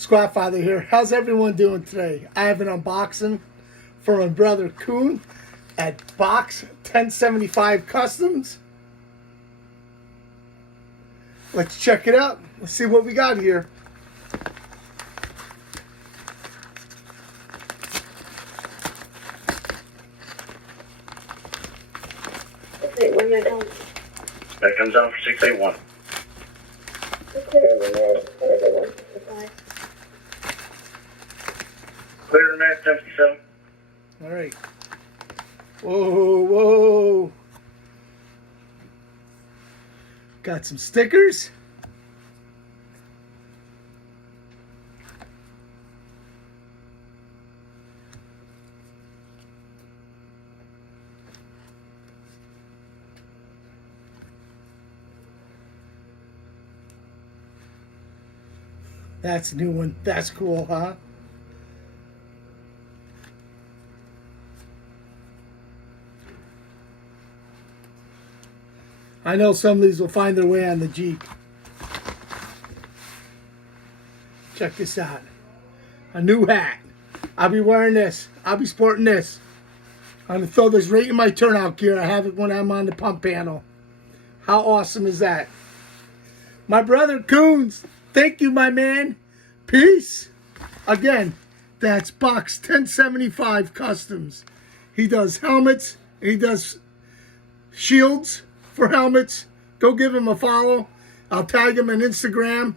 Squat Father here. How's everyone doing today? I have an unboxing from my brother Coon at Box 1075 Customs. Let's check it out. Let's see what we got here. Okay, when you're done. That comes out for 681. Clear match 77. All right. Whoa, whoa. Got some stickers. That's a new one. That's cool, huh? I know some of these will find their way on the Jeep. Check this out. A new hat. I'll be wearing this. I'll be sporting this. I'm going to throw this right in my turnout gear. I have it when I'm on the pump panel. How awesome is that? My brother Coons, thank you, my man. Peace. Again, that's Box 1075 Customs. He does helmets. He does shields for helmets. Go give him a follow. I'll tag him on Instagram.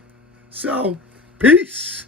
So, peace.